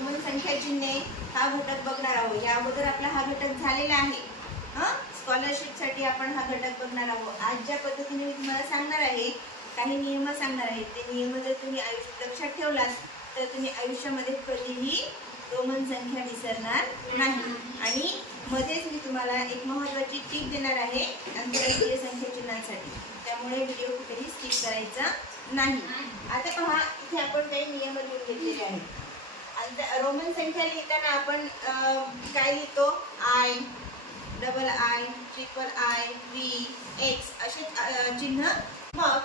Roman संख्या चिन्हे हा घटक बघणार आहोत। या अगोदर आपला हा घटक झालेला आहे। स्कॉलरशिप साठी आपण हा घटक बघणार आहोत। आज ज्या पद्धतीने मी तुम्हाला सांगणार आहे, काही नियम सांगणार आहे, ते नियम जर तुम्ही आयुष्यात लक्षात ठेवलात तर तुम्ही आयुष्यामध्ये कधीही रोमन संख्या विसरणार नाही। आणि मध्येच मी तुम्हाला एक महत्त्वाची टीप देणार आहे आंतरराष्ट्रीय संख्या चिन्हांसाठी, त्यामुळे व्हिडिओ कुठेही स्किप करायचा नाही। आता पहा, इथे आपण काही नियम लिहून घेतलेले आहेत। रोमन संख्या लिहिताना आपण काय लिहितो? I, double I, triple I, V, x असे चिन्ह। मग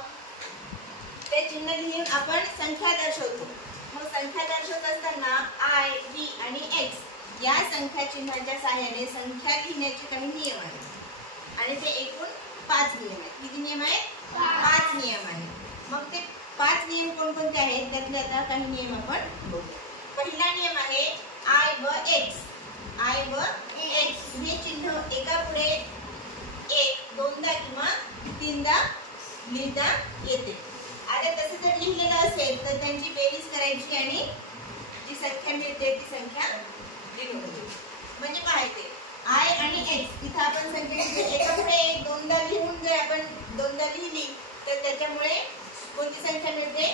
ते चिन्ह लिहून आपण संख्या दर्शवतो। मग संख्या दर्शवत असताना आय, व्ही आणि एक्स या संख्या चिन्हाच्या सहाय्याने संख्या लिहिण्याचे काही नियम आहेत आणि ते एकूण 5 नियम आहेत। किती नियम आहेत? 5 नियम आहेत। मग ते 5 नियम कोणकोणते आहेत त्यातले आता काही नियम आपण बघू। पहिला नियम आहे आय व एक्स। आय व एक्स हे चिन्ह एका पुढे एक, दोनदा किंवा तीनदा लिहिता येते। आता तसे जर लिहिलेलं असेल तर त्यांची बेरीज करायची आणि जी संख्या मिळते ती संख्या लिहून घ्यायची। म्हणजे पाहायचे आय आणि एक्स इथं आपण संख्या एका पुढे एक, दोनदा लिहून जर आपण दोनदा लिहिली तर त्याच्यामुळे कोणती संख्या मिळते?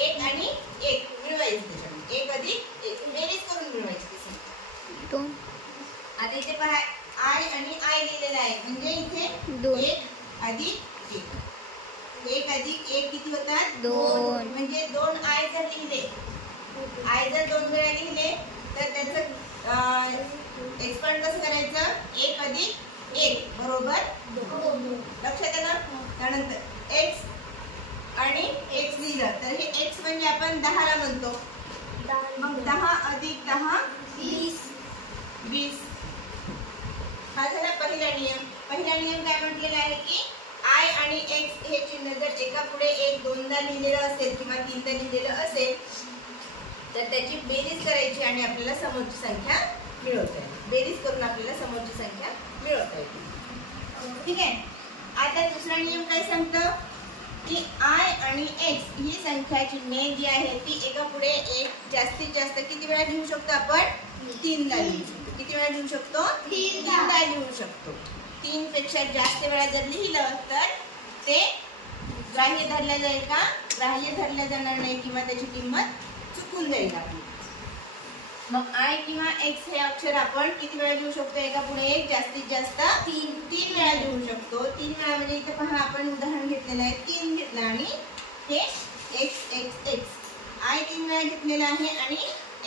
1 आणि 1 मिळवायची, त्याच्यामुळे 1 अधिक 1 बेरीज करून मिळवायची ती संख्या 2। आता इथे पहा आय आणि आय लिहिलेलं आहे, म्हणजे इथे 1 अधिक 1, 1 अधिक 1 किती होतात? 2। म्हणजे 2 आय जर लिहिले, आय जर 2 वेळा लिहिले तर त्याचं एक्सपांड कसं करायचं? 1 अधिक 1 बरोबर 2। लक्षात आलं? त्यानंतर एक्स आणि एक्स लिहिलं तर हे एक्स म्हणजे आपण 10 ला म्हणतो। मग 10 अधिक 10 20। हा झाला पहिला नियम। पहिला नियम काय म्हटलेला आहे की आय आणि एक्स हे चिन्ह जर एका पुढे एक, दोनदा लिहिलेलं असेल किंवा तीनदा लिहिलेलं असेल तर त्याची बेरीज करायची आणि आपल्याला समोरची संख्या मिळवता येते। बेरीज करून आपल्याला समोरची संख्या मिळवता येते। ठीक आहे। आता दुसरा नियम काय सांगतं की आय आणि एक्स ही संख्या चिन्हे जी आहे ती एका पुढे एक जास्तीत जास्त किती वेळा लिहू शकतो आपण? 3दा लिहू शकतो। किती वेळा लिहू शकतो? 3दा लिहू शकतो। 3 पेक्षा जास्त वेळा जर लिहिलं तर ते ग्राह्य धरलं जाईल का? ग्राह्य धरलं जाणार नाही किंवा त्याची किंमत चुकून जाईल आपली। मग आय किंवा एक्स हे अक्षर आपण किती वेळा लिहू शकतो? एका पुढे एक जास्तीत जास्त 3 वेळा लिहू शकतो। 3 वेळा म्हणजे इथे पहा आपण उदाहरण घेतलेलं आहे, 3 घेतलं आणि हे एक्स एक्स एक्स आय 3 वेळा घेतलेला आहे आणि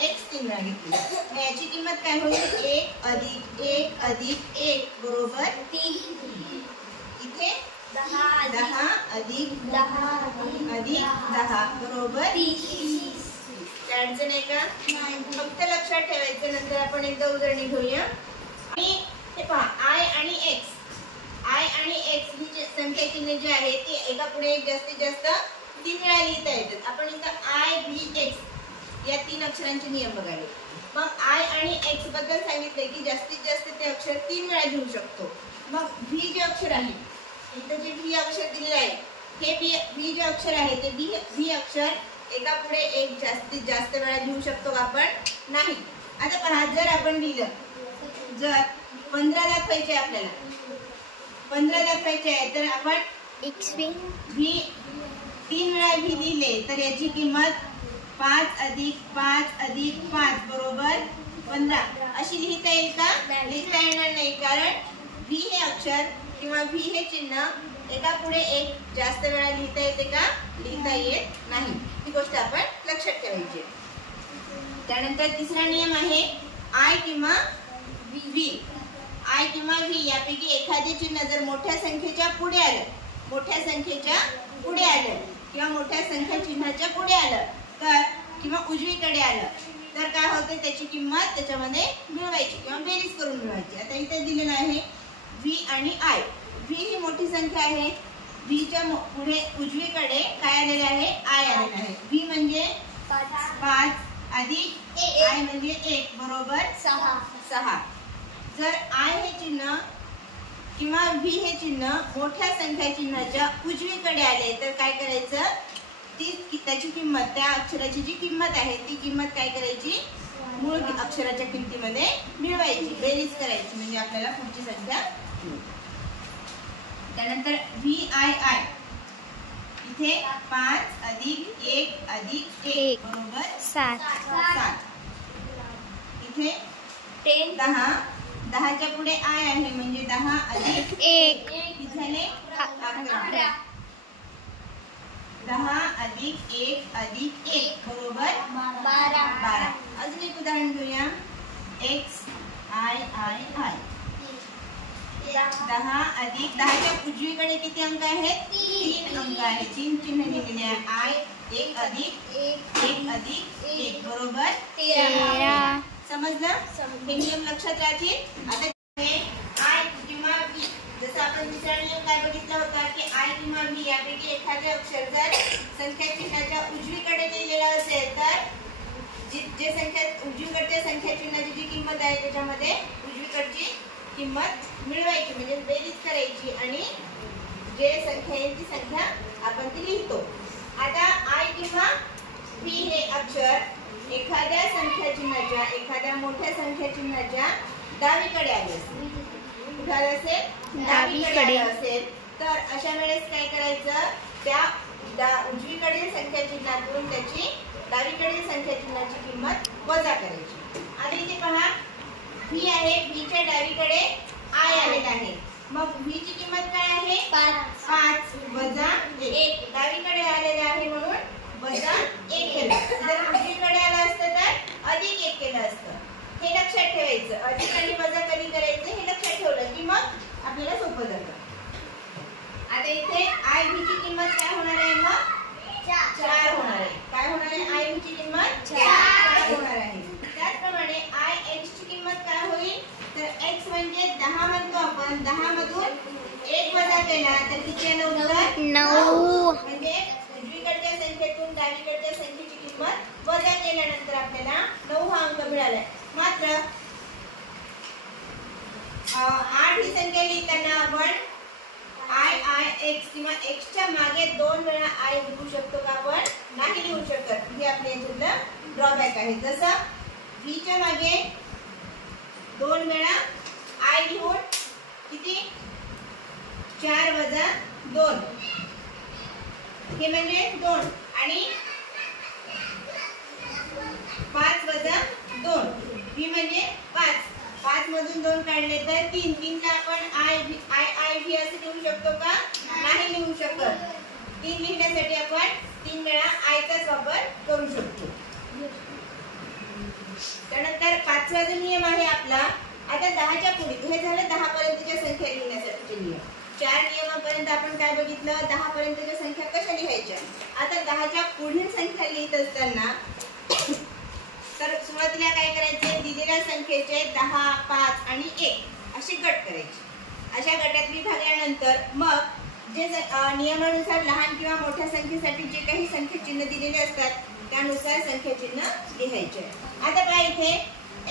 एक्स 3 वेळा घेतलेला आहे। याची किंमत काय होईल? 1 अधिक 1 अधिक 1 बरोबर 3। इथे 10 अधिक 10 अधिक 10 बरोबर 30। अडचण आहे का? फक्त लक्षात ठेवायचं। नंतर आपण एकदा उदाहरणे घेऊया। आणि हे पहा आय आणि एक्स ही संख्या चिन्ह जी आहे ती एका पुढे एक जास्तीत जास्त 3 वेळा लिहिता येतात। आपण इथं आय, व्ही, एक्स या 3 अक्षरांचे नियम बघायले। मग आय आणि एक्स बद्दल सांगितले की जास्तीत जास्त ते अक्षर 3 वेळा लिहू शकतो। मग व्ही जे अक्षर आहे, इथं जे व्ही अक्षर दिलेलं आहे, हे व्ही जे अक्षर आहे ते व्ही अक्षर एका पुढे एक जास्तीत जास्त वेळा लिहू शकतो आपण? नाही। आता पहा, जर आपण लिहिलं, जर 15 दाखवायचे आपल्याला, 15 दाखवायचे आहे तर आपण व्ही 3 वेळा व्ही लिहिले तर याची किंमत 5 अधिक 5 अधिक 5 बरोबर 15 अशी लिहिता येईल का? लिहिता येणार नाही, कारण व्ही हे अक्षर किंवा व्ही हे चिन्ह एका पुढे एक जास्त वेळा लिहिता येते का? लिहिता येत नाही। ही गोष्ट आपण लक्षात ठेवायची। त्यानंतर तिसरा नियम आहे आय किंवा व्ही। आय किंवा व्ही यापैकी एखादे चिन्ह जर मोठ्या संख्येच्या पुढे आलं, मोठ्या संख्येच्या पुढे आलं किंवा मोठ्या संख्या चिन्हाच्या पुढे आलं तर किंवा उजवीकडे आलं तर काय होते? त्याची किंमत त्याच्यामध्ये मिळवायची किंवा बेरीज करून मिळवायची। आता इथे दिलेलं आहे व्ही आणि आय। व्ही ही मोठी संख्या आहे, व्हीच्या पुढे उजवीकडे काय आलेले आहे? आय आलेला आहे। व्ही म्हणजे 5 अधिक आय म्हणजे 1 बरोबर 6। जर आय हे चिन्ह किंवा व्ही हे चिन्ह मोठ्या संख्या चिन्हाच्या उजवीकडे आले तर काय करायचं? त्याची किंमत, त्या अक्षराची जी किंमत आहे ती किंमत काय करायची, मूळ अक्षराच्या किमतीमध्ये मिळवायची, बेरीज करायची, म्हणजे आपल्याला पुढची संख्या. त्यानंतर VII इथे 5 अधिक 1 अधिक 1 बरोबर 7. इथे 10, 10च्या पुढे I आहे म्हणजे 10 अधिक 1 किती झाले 11. 10 अधिक 1 अधिक 1 बरोबर 12. अजून एक उदाहरण घेऊया. XIII 10 अधिक 10च्या उजवीकडे किती अंक आहेत, 3 अंक आहेत, 3 चिन्ह लिहिलेले आहे. I 1 अधिक 1 अधिक 1 बरोबर 13. समजलं? हे नियम लक्षात राहतील. आता I किंवा V, जसं आपण दुसरा नियम काय बघितला होता की I किंवा V यापैकी एखादे अक्षर जर संख्या चिन्हाच्या उजवीकडे लिहिलेलं असेल तर जे संख्या उजवीकडच्या संख्या चिन्हाची जी किंमत आहे त्याच्यामध्ये उजवीकडची किंमत मिळवायची, म्हणजे बेरीज करायची आणि जे संख्या येईल ती संख्या आपण ती लिहितो. आता I किंवा V हे अक्षर एखाद्या संख्या चिन्हाच्या, एखाद्या मोठ्या संख्या चिन्हाच्या डावीकडे आले असेल, कुठे आले असेल, डावीकडे असेल तर अशा वेळेस काय करायचं, त्या उजवीकडील संख्या चिन्हातून त्याची डावीकडील संख्या चिन्हाची किंमत वजा करायची. आणि इथे पहा V आहे, V च्या डावीकडे I आलेला आहे, मग V ची किंमत काय आहे 5 वजा 1. डावीकडे आलेला आहे म्हणून वजा 1 केलं. जर उजवीकडे आलं असतं तर अधिक 1 केलं असतं. हे लक्षात ठेवायचं. अधिक आणि वजा कधी करायचं हे लक्षात ठेवलं की मग आपल्याला सोपं जातं. आता इथे I V ची किंमत काय होणार आहे, मग 4 होणार आहे. काय होणार आहे, I V ची किंमत 4 होणार आहे. त्याचप्रमाणे I X ची किंमत काय होईल, तर X म्हणजे 10 म्हणतो आपण, 10 मधून 1 वजा केला तर किती येणार उत्तर 9. म्हणजे उजवीकडच्या संख्येतून डावीकडच्या संख्येची किंमत वजा केल्यानंतर आपल्याला 9 हा अंक मिळाला. मात्र 8 ही संख्या लिहिताना आपण IX किंवा X च्या मागे 2 वेळा I लिहू शकतो का, आपण नाही लिहू शकत. हे आपल्या याच्यातलं ड्रॉबॅक आहे. जसं V च्या मागे 2 वेळा I लिहून किती 4 वजा 2 हे म्हणजे 2 आणि 5 वजा 2 V म्हणजे 5. 5 मधून 2 काढले तर 3. 3 ला आपण I V असे लिहू शकतो का, नाही लिहू शकत. 3 लिहिण्यासाठी आपण 3 वेळा I चाच वापर करू शकतो. त्यानंतर 5वा जो नियम आहे आपला, आता 10च्या पुढे, हे झालं 10 पर्यंतच्या संख्या लिहिण्यासाठीचे नियम. 4 नियमापर्यंत आपण काय बघितलं, 10 पर्यंतच्या संख्या कशा लिहायच्या. आता 10च्या पुढील संख्या लिहित असताना तर सुरुवातीला काय करायचे, दिलेल्या संख्येचे 10, 5 आणि 1 असे गट करायचे. अशा गटात विभागल्यानंतर मग जे नियमानुसार लहान किंवा मोठ्या संख्येसाठी जे काही संख्या चिन्ह दिलेले असतात त्यानुसार संख्या चिन्ह लिहायचे. आता पहा इथे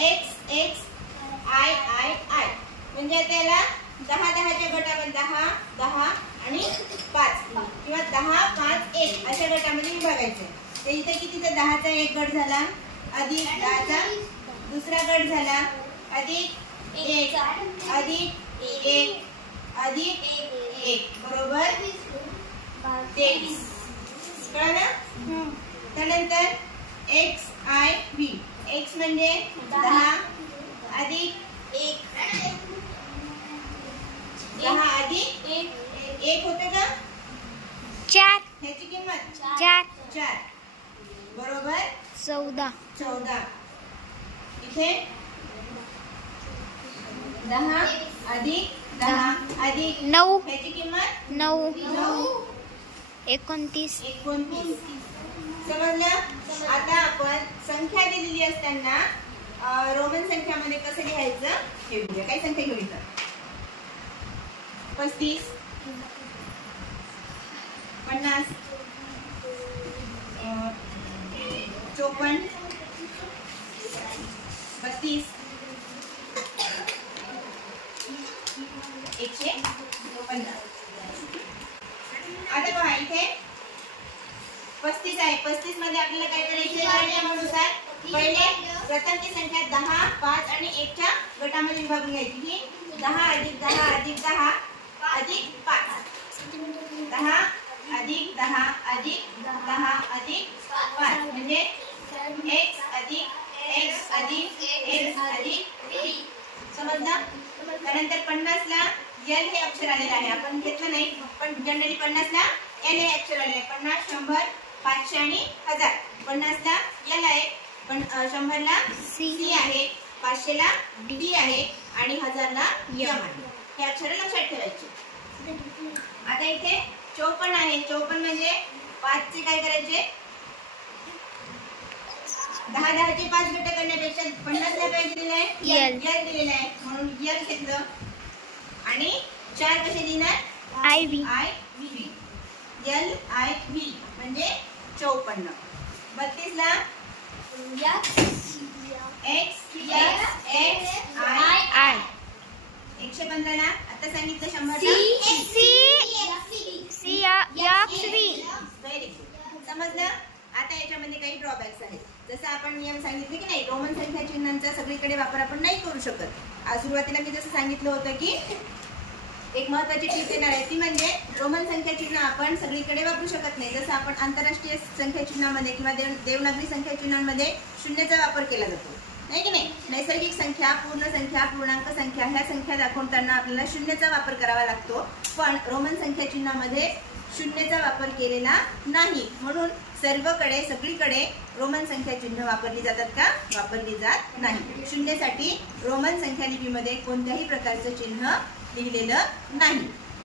X X I I I म्हणजे त्याला 10 10च्या गटामध्ये 10 10 आणि 5 किंवा 10 5 1 अशा गटामध्ये विभागायचे. तर इथे कितीचा 10चा एक गट झाला, अधिक 10चा दुसरा गट झाला, अधिक 1 अधिक 1 अधिक 1 बरोबर 23. कळलं? त्यानंतर X I V, X म्हणजे 10 अधिक 1 10 अधिक 1 होते का 4. ह्याची किंमत 4 बरोबर 14. इथे 10 अधिक 10 अधिक 9 ह्याची किंमत 9 29. समजलं? आता आपण संख्या दिलेली असताना रोमन संख्यामध्ये कसं लिहायचं हे बघूया. काय संख्या घेऊ इथं 35 50 54 32 150. आता पहा इथे 35 आहे. 35 मध्ये आपल्याला काय करायचे नियमानुसार पहिले प्रथम ती संख्या 10, 5 आणि 1 च्या गटामध्ये विभागून घ्यायची. ही 10 अधिक 10 अधिक 10 अधिक 5. 10 अधिक 10 अधिक 10 अधिक 5 म्हणजे x अधिक x अधिक x अधिक b. समजलं? त्यानंतर 50 ला l हे अक्षर आलेलं आहे. आपण घेतलं नाही पण जनरली 50 ला l हे अक्षर आलेलं आहे. 50, 100, 500 आणि 1000. 50 ला l आहे, पण 100 ला c आहे, 500 ला d आहे आणि 1000 ला m आहे. हे अक्षर लक्षात ठेवायचे. आता इथे 54 आहे. 54 म्हणजे 5 चे काय करायचे? 10 चे 5 घटक करण्यापेक्षा 50 ला काय दिलेलं आहे? l दिलेलं आहे म्हणून l घेतलं. आणि 4 कसे लिहिणार? IV l I V म्हणजे 54. 32 ला x x I. 115 ला आता सांगितलं 100 व्हेरी गुड. समजलं? आता याच्यामध्ये काही ड्रॉबॅक्स आहेत. जसं आपण नियम सांगितले की नाही, रोमन संख्या चिन्हांचा सगळीकडे वापर आपण नाही करू शकत. आज सुरुवातीला मी जसं सांगितलं होतं की एक महत्त्वाची टीप येणार आहे, ती म्हणजे रोमन संख्या चिन्ह आपण सगळीकडे वापरू शकत नाही. जसं आपण आंतरराष्ट्रीय संख्या चिन्हामध्ये किंवा देवनागरी संख्या चिन्हांमध्ये शून्याचा वापर केला जातो, नाही की नाही. नैसर्गिक संख्या, पूर्ण संख्या, पूर्णांक संख्या ह्या संख्या दाखवताना आपल्याला शून्याचा वापर करावा लागतो. पण रोमन संख्या चिन्हामध्ये शून्याचा वापर केलेला नाही. म्हणून सर्वकडे सगळीकडे रोमन संख्या चिन्ह वापरली जातात का? वापरली जात नाही. शून्यासाठी रोमन संख्या लिपीमध्ये कोणत्याही प्रकारचं चिन्ह लिहिलेलं नाही.